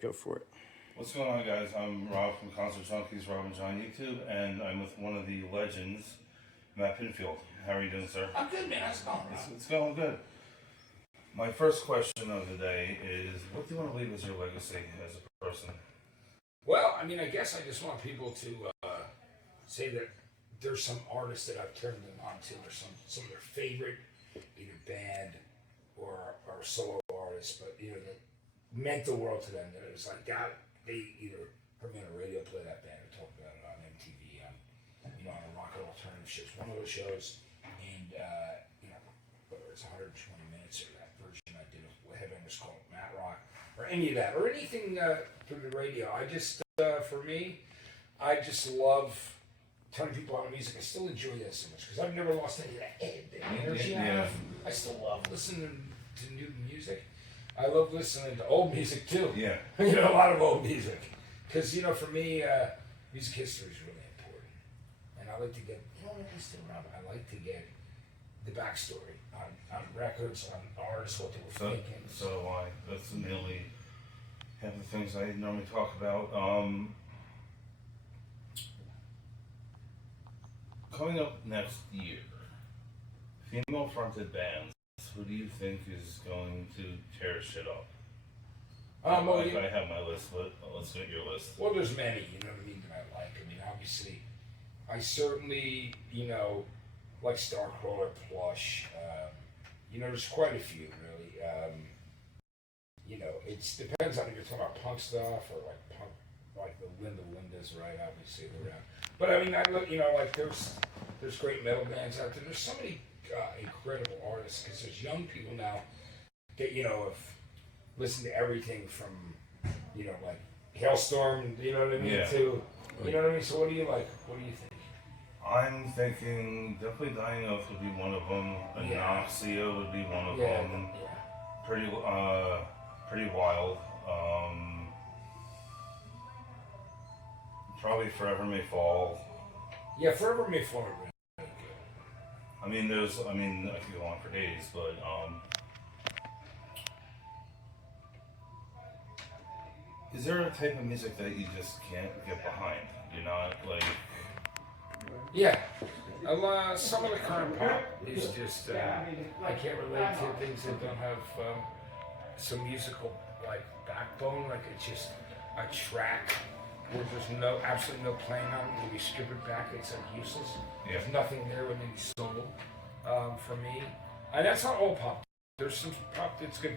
Go for it. What's going on, guys? I'm Rob from Concert Junkies, Rob and John YouTube, and I'm with one of the legends, Matt Pinfield. How are you doing, sir? I'm good, man. How's it going, Rob? It's going good. My first question of the day is, what do you want to leave as your legacy as a person? Well, I mean, I guess I just want people to say that there's some artists that I've turned them on to, or some of their favorite, either band or solo artists, but that meant the world to them. That it was like that they either heard me on the radio play that band or talked about it on MTV, on a rock and alternative shows. One of those shows, and whether it's 120 minutes or that version I did of what Headbangers called Matt Rock, or any of that, or anything through the radio. I just, for me, I just love turning people on to music. I still enjoy that so much because I've never lost any of that energy I have. I still love listening to new music. I love listening to old music too. Yeah. A lot of old music. Because, for me, music history is really important. And I like to get, I like to get the backstory on records, on artists, what they were thinking. So do I. That's nearly half the things I normally talk about. Coming up next year, female-fronted bands, who do you think is going to tear shit up? I have my list, but let's get your list. Well, there's many, that I like. I mean, obviously, I certainly, like Starcrawler, Plush. There's quite a few, really. It depends on if you're talking about punk stuff or like punk, like the Lindas, right? Obviously, they're around. But I mean, I look, like there's great metal bands out there. There's so many incredible artists because there's young people now that have listened to everything from like Hailstorm, to So what do you like? What do you think? I'm thinking definitely Dying Oath would be one of them. Anoxia would be one of them. Yeah. Pretty wild. Probably Forever May Fall. Yeah, Forever May Fall. I mean, I could go on for days, but is there a type of music that you just can't get behind? You're not like. Yeah, some of the current pop is just I can't relate to things that don't have some musical like backbone. Like it's just a track where there's absolutely no playing on it. When you strip it back, it's like useless. Yeah. There's nothing there with any soul for me. And that's not all pop. There's some pop that's good,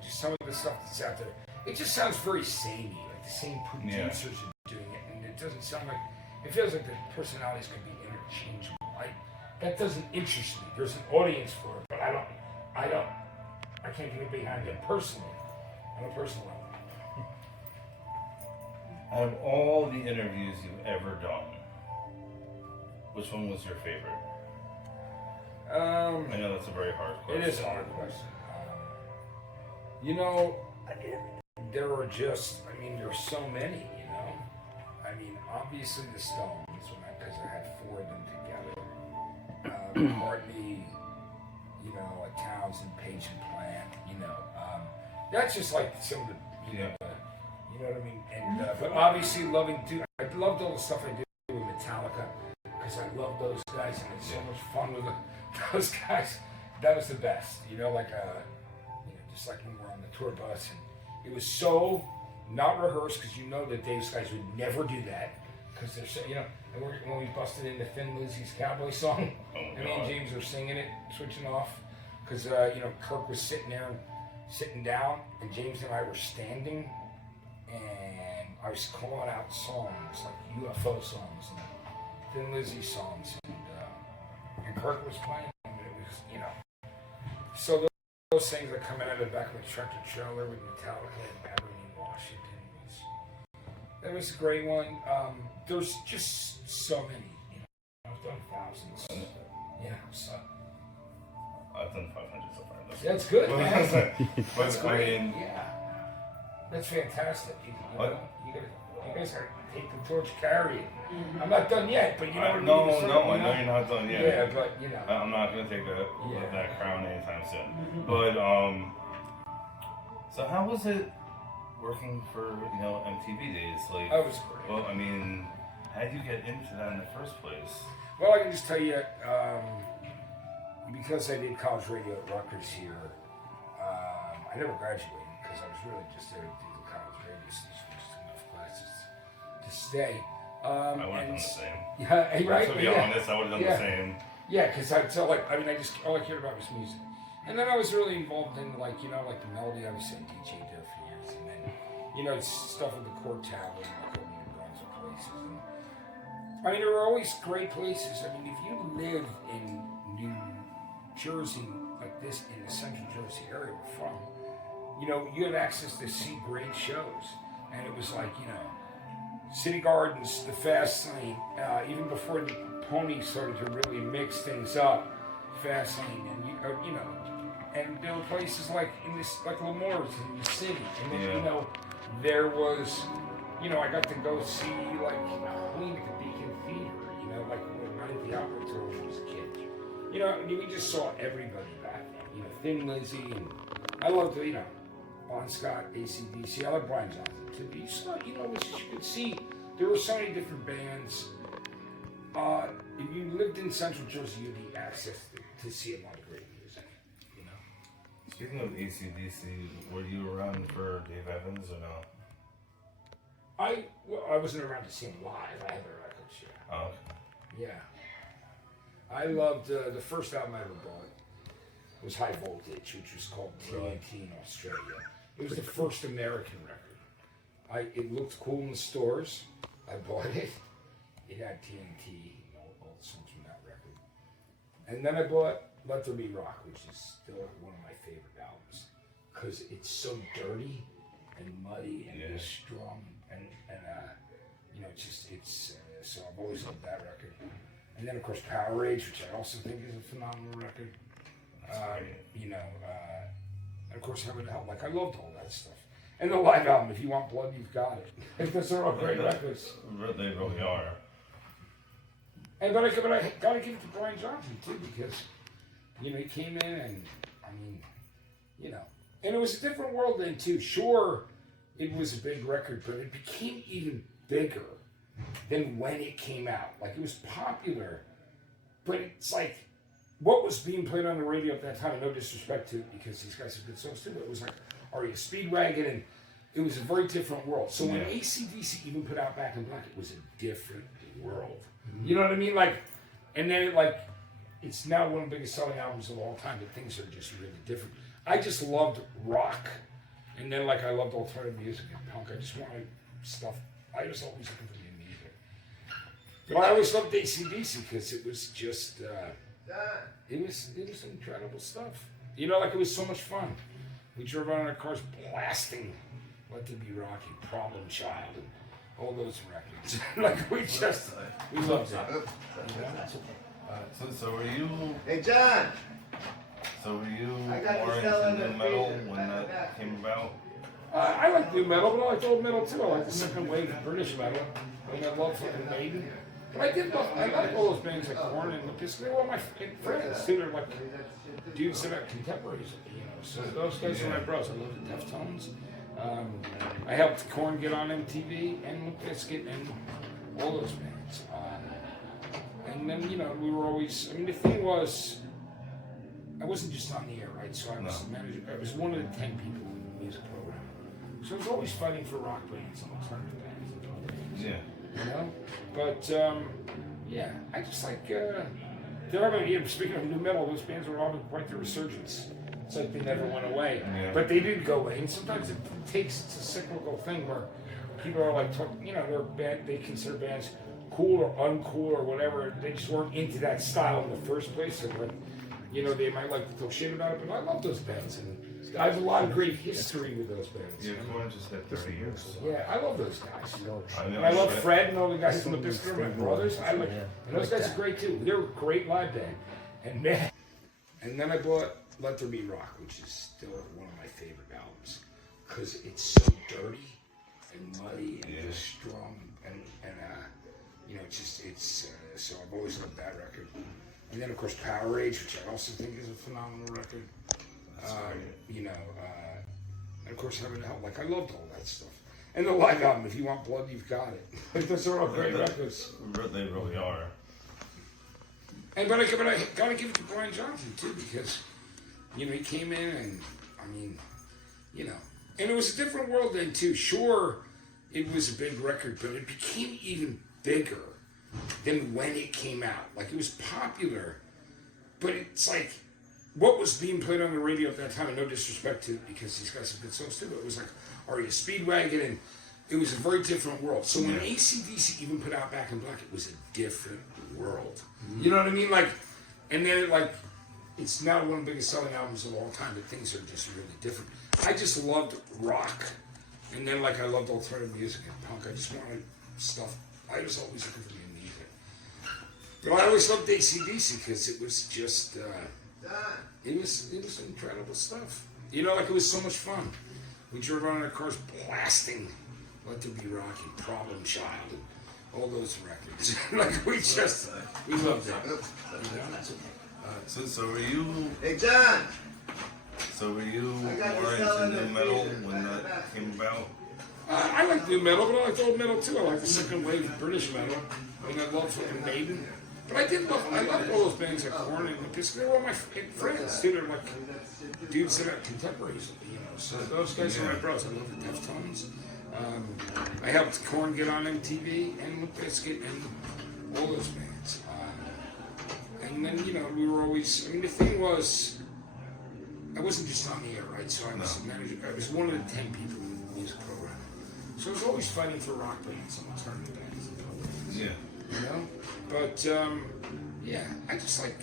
just some of the stuff that's out there. It just sounds very samey, like the same producers are doing it, and it doesn't sound like. It feels like the personalities could be interchangeable. That doesn't interest me. There's an audience for it, but I can't get behind it personally. On a personal level. Out of all the interviews you've ever done, which one was your favorite? I know that's a very hard question. It is a hard question. There are just, there's so many, obviously the Stones, because I had four of them together. McCartney, like Townsend, Page and Plant, that's just like some of the, you know what I mean? And, but obviously I loved all the stuff I did with Metallica, because I love those guys, and it's so much fun with those guys. That was the best, just like when we were on the tour bus, and it was so not rehearsed, because that those guys would never do that, because they're so, and when we busted into Thin Lizzy's Cowboy song, and me and James were singing it, switching off, because, Kirk was sitting there, sitting down, and James and I were standing, and I was calling out songs, like UFO songs, and Thin Lizzy songs, and Kirk was playing, and it was, so those things are coming out of the back of a tractor trailer with Metallica in Aberdeen, Washington. That was a great one. There's just so many. I've done thousands. So. I've done 500 so far. That's good, man. That's great. Yeah. That's fantastic. You guys are take the torch, carry it. I'm not done yet, but I know you're not done yet. Yeah, but I'm not gonna take that crown anytime soon. Mm-hmm. But So how was it working for, MTV days? Like, That was great. well, I mean, how did you get into that in the first place? Well, I can just tell you, because I did college radio at Rutgers here, I never graduated because I was really just there to do the college radio station, just enough classes to stay. I would have done the same. Yeah, right? To be honest, I would have done the same. Yeah, because all I cared about was music. And then I was really involved in, like the Melody. I was a DJ there for years. And then, stuff with the Court Tower and like all the bunch of places. And, there were always great places. If you live in New Jersey, like this, in the Central Jersey area we're from, you had access to see great shows. And it was like, City Gardens, the Fast Lane, even before the Pony started to really mix things up, Fast Lane, and and there were places like Lemore's in the city, and then there was, I got to go see Queen at the Beacon Theater, when I at the Opera when I was a kid. We just saw everybody back then, Thin Lizzy, and I loved Bon Scott, AC/DC. I like Brian Johnson too. You saw, you could see there were so many different bands. If you lived in Central Jersey, you had the access to see a lot of great music. Speaking of AC/DC, were you around for Dave Evans or no? I wasn't around to see him live. I have a record share. Oh. Yeah. I loved the first album I ever bought was High Voltage, which was called TNT in Australia. It was the first American record. It looked cool in the stores. I bought it. It had TNT, all the songs from that record. And then I bought Let There Be Rock, which is still one of my favorite albums, because it's so dirty and muddy and just strong and so I've always loved that record. And then of course Power Rage, which I also think is a phenomenal record. And of course Heaven and Hell. I loved all that stuff. And the live album, If You Want Blood, You've Got It. Those are all great records. They really are. But I gotta give it to Brian Johnson too, because he came in and and it was a different world then too. Sure, it was a big record, but it became even bigger than when it came out. It was popular, but it's like what was being played on the radio at that time. No disrespect to it, because these guys have good songs too. But it was like Are You Speedwagon, and it was a very different world. So when AC/DC even put out Back in Black, it was a different world. You know what I mean? And then it's now one of the biggest selling albums of all time, but things are just really different. I just loved rock, and then I loved alternative music and punk. I just wanted stuff. I was always looking for new music. But I always loved AC/DC because it was just, it was incredible stuff. It was so much fun. We drove around in our cars blasting Let There Be Rocky, Problem Child, and all those records. We loved it. So were you? Hey, John! So were you I got more to sell into it new at metal Freedom. when that came about? I like new metal, but I like old metal too. I like the second wave of British metal. I love fucking Maiden. But I like all those bands like Korn and Limp. They were all my friends too. They're dudes that are contemporaries. So those guys are my bros. I love the Deftones. I helped Korn get on MTV and Limp Bizkit and all those bands. And then we were always. The thing was, I wasn't just on the air, right? So I was the manager. I was one of the 10 people in the music program. So I was always fighting for rock bands and alternative bands and all things. Yeah. But I just speaking of new metal, those bands were having quite the resurgence. It's like they never went away. Yeah. But they did go away. And sometimes it's a cyclical thing where people are they consider bands cool or uncool or whatever. They just weren't into that style in the first place. And they might like to talk shit about it, but I love those bands. And I have a lot of great history with those bands. Yeah, Korn just hit 30 years. Yeah, I love those guys. And I love Fred and all the guys from the Bizkit, my brothers. And those guys are great too. They're a great live band. And then I bought Let There Be Rock, which is still one of my favorite albums, because it's so dirty and muddy and just strong and so I've always loved that record. And then of course Power Rage, which I also think is a phenomenal record. And of course, Heaven and Hell. Like, I loved all that stuff. And the live album, If You Want Blood, You've Got It. Like, those are all great records. They really are. And but I gotta give it to Brian Johnson too, because he came in and and it was a different world then too. Sure, it was a big record, but it became even bigger than when it came out. Like, it was popular, but it's like what was being played on the radio at that time. And no disrespect to it, because he's got some good songs too. But it was like REO Speedwagon, and it was a very different world. So when AC/DC even put out Back in Black, it was a different world. You know what I mean? Like, and then it's now one of the biggest selling albums of all time, but things are just really different. I just loved rock, and then I loved alternative music and punk. I just wanted stuff. I was always looking for new music. But I always loved AC/DC because it was just, it was incredible stuff. It was so much fun. We drove around in our cars blasting Let There Be Rock and Problem Child and all those records. We loved it. So were you? Hey, John! So were you more into new metal when that came about? I like new metal, but I like old metal too. I like the second wave of British metal. I mean, I love fucking Maiden. But I loved all those bands like Korn and because they were all my friends too. They're like dudes that are contemporaries. So those guys are my bros. I love the Deftones. I helped Korn get on MTV and Limp Bizkit and all those bands. And then, we were always, the thing was, I wasn't just on the air, right? So I was a manager. I was one of the 10 people in the music program. So I was always fighting for rock bands and alternative bands and programs. Yeah. But, I just like,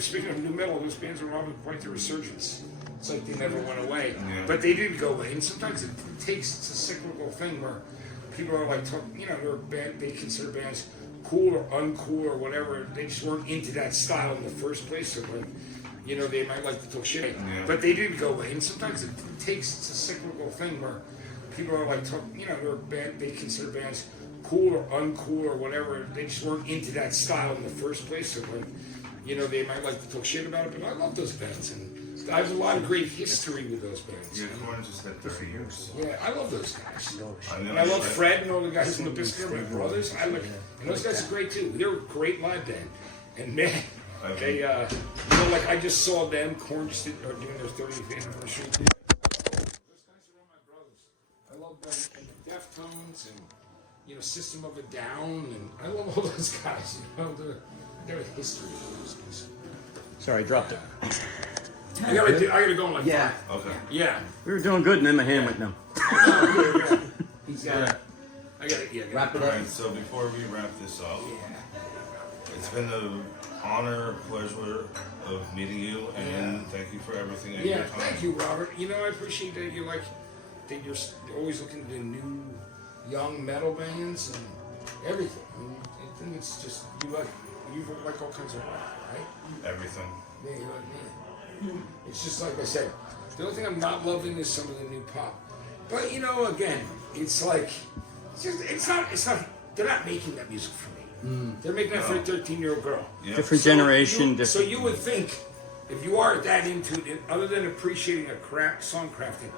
speaking of new metal, those bands are having quite the resurgence. It's like they never went away. Yeah. But they did go away. And sometimes it's a cyclical thing where people are like, they consider bands cool or uncool or whatever. They just weren't into that style in the first place. So they might like to talk shit. Yeah. But they did go away. And sometimes it's a cyclical thing where people are like, they consider bands cool or uncool or whatever. They just weren't into that style in the first place. So they might like to talk shit about it. But I love those bands. And I have a lot of great history with those bands. Yeah, Korn just had 30 years. Yeah, I love those guys. And I love Fred and all the guys in the Biscuit, my brothers. And those guys are great too. They're a great live band. And man, they, I just saw them, Korn just are doing their 30th anniversary. Those guys are all my brothers. I love them. And the Deftones and, System of a Down. And I love all those guys. They're a history of those guys. Sorry, I dropped it. I gotta go in like 5. Okay. Yeah. We were doing good, and then my hand went numb. He's got it. I got it. Yeah. Wrap it All up. right. So before we wrap this up, it's been an honor, pleasure of meeting you, and thank you for everything. And your time. Thank you, Robert. I appreciate that you're always looking to new, young metal bands and everything. I think it's just you like all kinds of rock, right? Everything. Yeah, you like me. It's just like I said. The only thing I'm not loving is some of the new pop. But again, it's like it's not. They're not making that music for me. They're making that for a 13-year-old girl. Yep. Different generation. So you would think, if you are that into it, other than appreciating song crafting,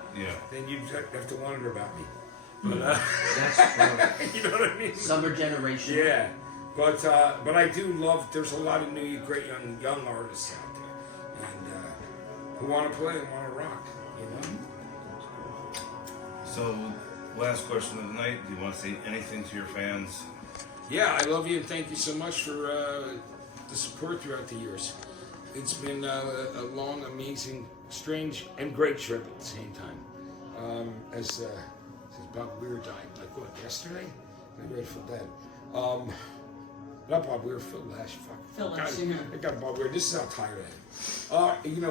then you'd have to wonder about me. But That's true. you know what I mean? Summer generation. Yeah, but I do love. There's a lot of new, great young artists out there, and who want to play and want to rock. So, last question of the night. Do you want to say anything to your fans? Yeah, I love you and thank you so much for the support throughout the years. It's been a long, amazing, strange, and great trip at the same time. Since Bob Weir died, yesterday? Maybe I feel bad. Not Bob Weir, Phil Lash. Phil Lash, I got Bob Weir. This is how tired I am.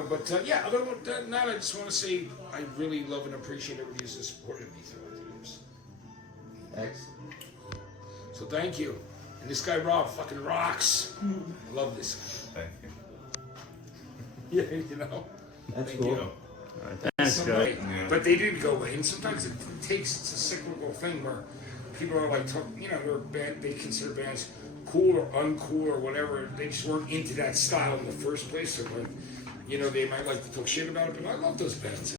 Other than that, I just want to say I really love and appreciate everybody who's supported me throughout the years. Excellent. So thank you. And this guy Rob fucking rocks. I love this guy. Thank you. Yeah, That's thank cool. you. Thanks, guys. Yeah. But they did go away, and sometimes it's a cyclical thing where people are like, they consider bands cool or uncool or whatever. They just weren't into that style in the first place. So they might like to talk shit about it, but I love those bands.